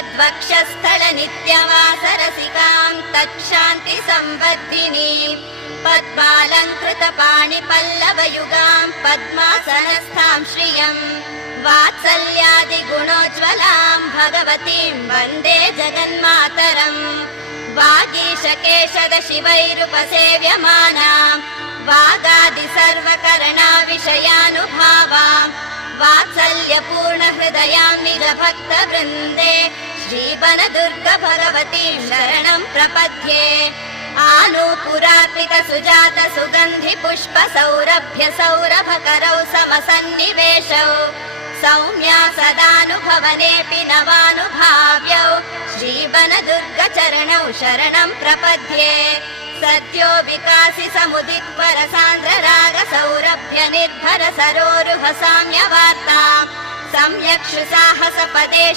त्वद्वक्षस्थल नित्यवासरसिकां तत्शान्ति संवर्धिनीं पद्मालङ्कृत पाणिपल्लवयुगां पद्मासनस्थां श्रियम् वात्सल्यादिगुणोज्ज्वलां भगवतीं वन्दे जगन्मातरम् वागीशकेशद शिवैरुपसेव्यमानां वागादि सर्वकरणा विषयानुभावां वात्सल्यपूर्ण हृदयां निज भक्त वृन्दे श्रीवनदुर्ग भगवतीं शरणं प्रपद्ये आनूपुरार्पित सुजात सुगन्धि पुष्प सौरभ्य सौरभकरौ समसन्निवेशौ सौम्या सदानुभवनेऽपि नवानुभाव्यौ श्रीवनदुर्ग चरणौ शरणं प्रपद्ये सद्यो विकासि समुदिक्वर सान्द्र राग सौरभ्य निर्भर सरोरुह साम्यवार्तां सम्यक् साहस पदे